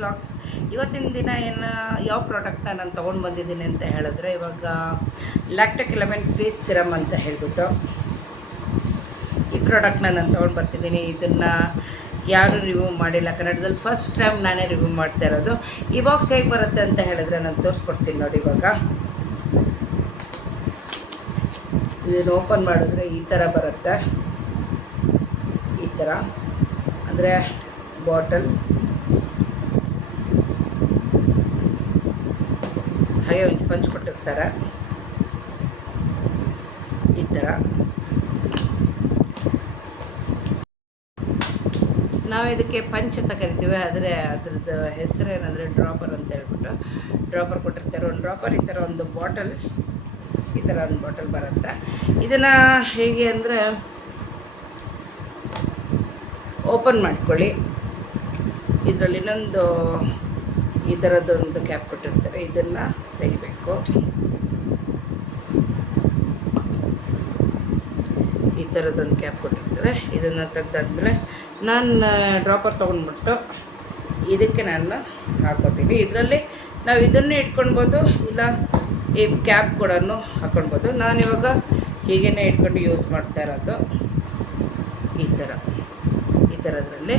Vlogs. ಇವತ್ತಿನ ದಿನ ಯಾವ ಪ್ರಾಡಕ್ಟ್ನ ನಾನು ತೊಗೊಂಡು ಬಂದಿದ್ದೀನಿ ಅಂತ ಹೇಳಿದ್ರೆ, ಇವಾಗ ಲ್ಯಾಕ್ಟೆಕ್ 11 ಫೇಸ್ ಸಿರಮ್ ಅಂತ ಹೇಳಿಬಿಟ್ಟು ಈ ಪ್ರಾಡಕ್ಟ್ನ ನಾನು ತೊಗೊಂಡು ಬರ್ತಿದ್ದೀನಿ. ಇದನ್ನು ಯಾರೂ ರಿವ್ಯೂ ಮಾಡಿಲ್ಲ, ಕನ್ನಡದಲ್ಲಿ ಫಸ್ಟ್ ಟೈಮ್ ನಾನೇ ರಿವ್ಯೂ ಮಾಡ್ತಾ ಇರೋದು. ಈ ಬಾಕ್ಸ್ ಹೇಗೆ ಬರುತ್ತೆ ಅಂತ ಹೇಳಿದ್ರೆ ನಾನು ತೋರಿಸ್ಕೊಡ್ತೀನಿ ನೋಡಿ. ಇವಾಗ ಇದನ್ನು ಓಪನ್ ಮಾಡಿದ್ರೆ ಈ ಥರ ಬರುತ್ತೆ. ಈ ಥರ ಅಂದರೆ ಬಾಟಲ್, ಹಾಗೆ ಒಂದು ಪಂಚ್ ಕೊಟ್ಟಿರ್ತಾರೆ ಈ ಥರ. ನಾವು ಇದಕ್ಕೆ ಪಂಚ್ ಅಂತ ಕರಿತೀವಿ, ಆದರೆ ಅದ್ರದ್ದು ಹೆಸರು ಏನಂದರೆ ಡ್ರಾಪರ್ ಅಂತ ಹೇಳ್ಬಿಟ್ಟು ಡ್ರಾಪರ್ ಕೊಟ್ಟಿರ್ತಾರೆ. ಒಂದು ಡ್ರಾಪರ್ ಈ ಥರ ಒಂದು ಬಾಟಲ್, ಈ ಥರ ಒಂದು ಬಾಟಲ್ ಬರುತ್ತೆ. ಇದನ್ನು ಹೇಗೆ ಅಂದರೆ ಓಪನ್ ಮಾಡ್ಕೊಳ್ಳಿ. ಇದರಲ್ಲಿ ಇನ್ನೊಂದು ಈ ಥರದ್ದೊಂದು ಕ್ಯಾಪ್ ಕೊಟ್ಟಿರ್ತಾರೆ, ಇದನ್ನು ತೆಗಿಬೇಕು. ಈ ಥರದ್ದೊಂದು ಕ್ಯಾಪ್ ಕೊಟ್ಟಿರ್ತಾರೆ, ಇದನ್ನು ತೆಗ್ದಾದ್ಮೇಲೆ ನಾನು ಡ್ರಾಪರ್ ತೊಗೊಂಡ್ಬಿಟ್ಟು ಇದಕ್ಕೆ ನಾನು ಹಾಕೋತೀನಿ. ಇದರಲ್ಲಿ ನಾವು ಇದನ್ನೇ ಇಟ್ಕೊಳ್ಬೋದು, ಇಲ್ಲ ಈ ಕ್ಯಾಪ್ ಕೂಡ ಹಾಕ್ಕೊಳ್ಬೋದು. ನಾನಿವಾಗ ಹೀಗೇ ಇಟ್ಕೊಂಡು ಯೂಸ್ ಮಾಡ್ತಾ ಇರೋದು ಈ ಥರದ್ರಲ್ಲಿ.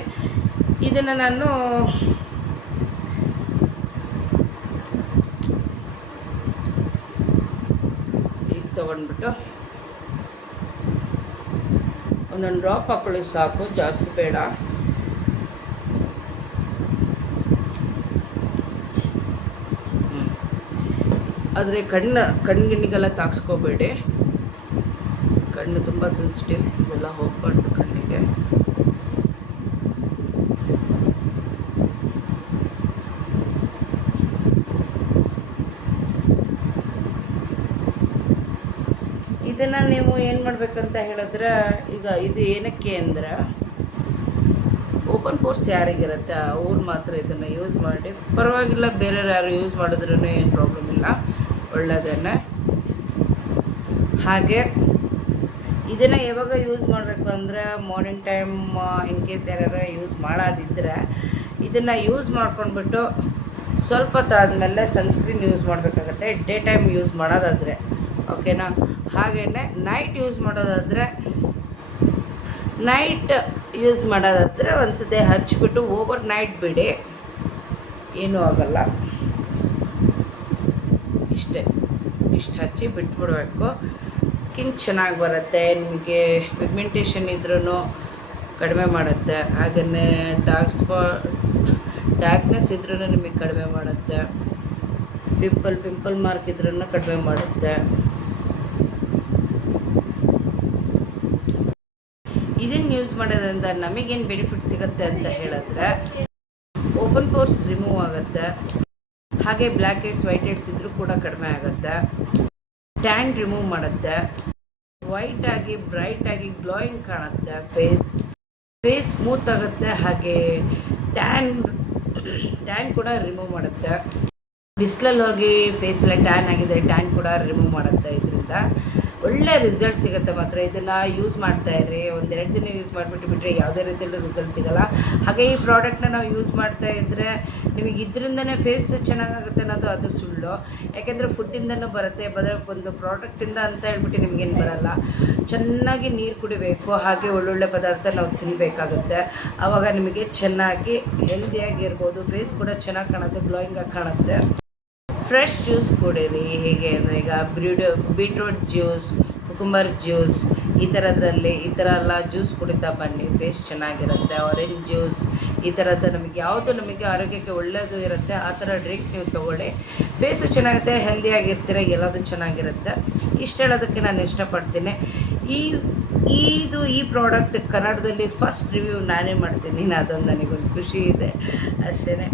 ಇದನ್ನು ನಾನು ಈಗ ತೊಗೊಂಡ್ಬಿಟ್ಟು ಒಂದೊಂದು ಡ್ರಾಪ್ ಹಾಕೊಳ್ಳಿ ಸಾಕು, ಜಾಸ್ತಿ ಬೇಡ. ಆದರೆ ಕಣ್ಣಿಗೆಲ್ಲ ತಾಕ್ಸ್ಕೋಬೇಡಿ, ಕಣ್ಣು ತುಂಬ ಸೆನ್ಸಿಟಿವ್, ಇದೆಲ್ಲ ಹೋಗ್ಬಾರ್ದು ಕಣ್ಣಿಗೆ. ಇದನ್ನು ನೀವು ಏನು ಮಾಡಬೇಕಂತ ಹೇಳಿದ್ರೆ, ಈಗ ಇದು ಏನಕ್ಕೆ ಅಂದರೆ ಓಪನ್ ಪೋರ್ಸ್ ಯಾರಿಗಿರುತ್ತೆ ಅವ್ರು ಮಾತ್ರ ಇದನ್ನು ಯೂಸ್ ಮಾಡಿ, ಪರವಾಗಿಲ್ಲ. ಬೇರೆ ಯಾರು ಯೂಸ್ ಮಾಡಿದ್ರೂ ಏನು ಪ್ರಾಬ್ಲಮ್ ಇಲ್ಲ, ಒಳ್ಳೆಯದೇನೆ. ಹಾಗೆ ಇದನ್ನು ಯಾವಾಗ ಯೂಸ್ ಮಾಡಬೇಕು ಅಂದರೆ ಮಾರ್ನಿಂಗ್ ಟೈಮ್, ಇನ್ ಕೇಸ್ ಯಾರು ಯೂಸ್ ಮಾಡೋದಿದ್ದರೆ ಇದನ್ನು ಯೂಸ್ ಮಾಡ್ಕೊಂಡ್ಬಿಟ್ಟು ಸ್ವಲ್ಪ ಹೊತ್ತಾದಮೇಲೆ ಸನ್ಸ್ಕ್ರೀನ್ ಯೂಸ್ ಮಾಡಬೇಕಾಗತ್ತೆ, ಡೇ ಟೈಮ್ ಯೂಸ್ ಮಾಡೋದಾದರೆ, ಓಕೆನಾ. ಹಾಗೆಯೇ ನೈಟ್ ಯೂಸ್ ಮಾಡೋದಾದರೆ ಒಂದು ಸತಿ ಹಚ್ಚಿಬಿಟ್ಟು ಓವರ್ ನೈಟ್ ಬಿಡಿ, ಏನೂ ಆಗಲ್ಲ. ಇಷ್ಟು ಹಚ್ಚಿ ಬಿಟ್ಬಿಡ್ಬೇಕು. ಸ್ಕಿನ್ ಚೆನ್ನಾಗಿ ಬರುತ್ತೆ, ನಿಮಗೆ ಪಿಗ್ಮೆಂಟೇಷನ್ ಇದ್ರೂ ಕಡಿಮೆ ಮಾಡುತ್ತೆ. ಹಾಗೆಯೇ ಡಾರ್ಕ್ನೆಸ್ ಇದ್ರೂ ನಿಮಗೆ ಕಡಿಮೆ ಮಾಡುತ್ತೆ. ಪಿಂಪಲ್ ಮಾರ್ಕ್ ಇದ್ರೂ ಕಡಿಮೆ ಮಾಡುತ್ತೆ. ಇದನ್ನು ಯೂಸ್ ಮಾಡೋದ್ರಿಂದ ನಮಗೇನು ಬೆನಿಫಿಟ್ ಸಿಗುತ್ತೆ ಅಂತ ಹೇಳಿದ್ರೆ, ಓಪನ್ ಪೋರ್ಸ್ ರಿಮೂವ್ ಆಗುತ್ತೆ, ಹಾಗೆ ಬ್ಲ್ಯಾಕ್ ಹೆಡ್ಸ್ ವೈಟ್ ಹೆಡ್ಸ್ ಇದ್ರೂ ಕೂಡ ಕಡಿಮೆ ಆಗುತ್ತೆ. ಟ್ಯಾನ್ ರಿಮೂವ್ ಮಾಡುತ್ತೆ, ವೈಟಾಗಿ ಬ್ರೈಟಾಗಿ ಗ್ಲೋಯಿಂಗ್ ಕಾಣುತ್ತೆ. ಫೇಸ್ ಸ್ಮೂತ್ ಆಗುತ್ತೆ, ಹಾಗೆ ಟ್ಯಾನ್ ಕೂಡ ರಿಮೂವ್ ಮಾಡುತ್ತೆ. ಬಿಸಿಲಲ್ಲಿ ಹೋಗಿ ಫೇಸೆಲ್ಲ ಟ್ಯಾನ್ ಆಗಿದೆ, ಟ್ಯಾನ್ ಕೂಡ ರಿಮೂವ್ ಮಾಡುತ್ತೆ. ಇದರಿಂದ ಒಳ್ಳೆ ರಿಸಲ್ಟ್ ಸಿಗುತ್ತೆ ಮಾತ್ರ. ಇದನ್ನು ಯೂಸ್ ಮಾಡ್ತಾಯಿರಿ, 1-2 ದಿನ ಯೂಸ್ ಮಾಡಿಬಿಟ್ಟು ಬಿಟ್ಟರೆ ಯಾವುದೇ ರೀತಿಯಲ್ಲೂ ರಿಸಲ್ಟ್ ಸಿಗೋಲ್ಲ. ಹಾಗೆ ಈ ಪ್ರಾಡಕ್ಟ್ನ ನಾವು ಯೂಸ್ ಮಾಡ್ತಾ ಇದ್ದರೆ ನಿಮಗೆ ಇದರಿಂದನೇ ಫೇಸ್ ಚೆನ್ನಾಗಾಗುತ್ತೆ ಅನ್ನೋದು ಅದು ಸುಳ್ಳು. ಯಾಕೆಂದರೆ ಫುಡ್ಡಿಂದನೂ ಬರುತ್ತೆ, ಒಂದು ಪ್ರಾಡಕ್ಟಿಂದ ಅಂತ ಹೇಳ್ಬಿಟ್ಟು ನಿಮಗೇನು ಬರೋಲ್ಲ. ಚೆನ್ನಾಗಿ ನೀರು ಕುಡಿಬೇಕು, ಹಾಗೆ ಒಳ್ಳೊಳ್ಳೆ ಪದಾರ್ಥ ನಾವು ತಿನ್ನಬೇಕಾಗುತ್ತೆ. ಆವಾಗ ನಿಮಗೆ ಚೆನ್ನಾಗಿ ಹೆಲ್ದಿಯಾಗಿರ್ಬೋದು, ಫೇಸ್ ಕೂಡ ಚೆನ್ನಾಗಿ ಕಾಣುತ್ತೆ, ಗ್ಲೋಯಿಂಗಾಗಿ ಕಾಣುತ್ತೆ. ಫ್ರೆಶ್ ಜ್ಯೂಸ್ ಕುಡೀರಿ. ಹೇಗೆ ಅಂದರೆ ಈಗ ಬೀಟ್ರೂಟ್ ಜ್ಯೂಸ್, ಕುಕುಂಬರ್ ಜ್ಯೂಸ್, ಈ ಥರದ್ರಲ್ಲಿ ಈ ಥರ ಎಲ್ಲ ಜ್ಯೂಸ್ ಕುಡಿತಾ ಬನ್ನಿ, ಫೇಸ್ ಚೆನ್ನಾಗಿರುತ್ತೆ. ಆರೆಂಜ್ ಜ್ಯೂಸ್, ಈ ಥರದ್ದು ನಮಗೆ ಯಾವುದು ನಮಗೆ ಆರೋಗ್ಯಕ್ಕೆ ಒಳ್ಳೆಯದು ಇರುತ್ತೆ ಆ ಥರ ಡ್ರಿಂಕ್ ನೀವು ತೊಗೊಳ್ಳಿ. ಫೇಸು ಚೆನ್ನಾಗಿರುತ್ತೆ, ಹೆಲ್ದಿಯಾಗಿರ್ತೀರ, ಎಲ್ಲದೂ ಚೆನ್ನಾಗಿರುತ್ತೆ. ಇಷ್ಟು ಹೇಳೋದಕ್ಕೆ ನಾನು ಇಷ್ಟಪಡ್ತೀನಿ. ಈ ಪ್ರಾಡಕ್ಟ್ ಕನ್ನಡದಲ್ಲಿ ಫಸ್ಟ್ ರಿವ್ಯೂ ನಾನೇ ಮಾಡ್ತೀನಿ, ಅದೊಂದು ನನಗೊಂದು ಖುಷಿ ಇದೆ ಅಷ್ಟೇ.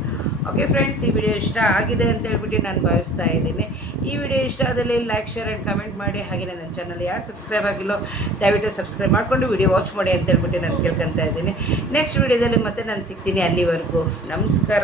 ಓಕೆ ಫ್ರೆಂಡ್ಸ್, ಈ ವಿಡಿಯೋ ಇಷ್ಟ ಆಗಿದೆ ಅಂತ ಹೇಳ್ಬಿಟ್ಟು ನಾನು ಭಾವಿಸ್ತಾ ಇದ್ದೀನಿ. ಈ ವಿಡಿಯೋ ಇಷ್ಟ ಆದಲ್ಲಿ ಲೈಕ್, ಶೇರ್ ಆ್ಯಂಡ್ ಕಮೆಂಟ್ ಮಾಡಿ. ಹಾಗೆ ನನ್ನ ಚಾನಲ್ ಯಾರು ಸಬ್ಸ್ಕ್ರೈಬ್ ಆಗಿಲ್ಲೋ ದಯವಿಟ್ಟು ಸಬ್ಸ್ಕ್ರೈಬ್ ಮಾಡಿಕೊಂಡು ವಿಡಿಯೋ ವಾಚ್ ಮಾಡಿ ಅಂತ ಹೇಳ್ಬಿಟ್ಟು ನಾನು ಕೇಳ್ಕೊತಾ ಇದ್ದೀನಿ. ನೆಕ್ಸ್ಟ್ ವಿಡಿಯೋದಲ್ಲಿ ಮತ್ತೆ ನಾನು ಸಿಗ್ತೀನಿ. ಅಲ್ಲಿವರೆಗೂ ನಮಸ್ಕಾರ.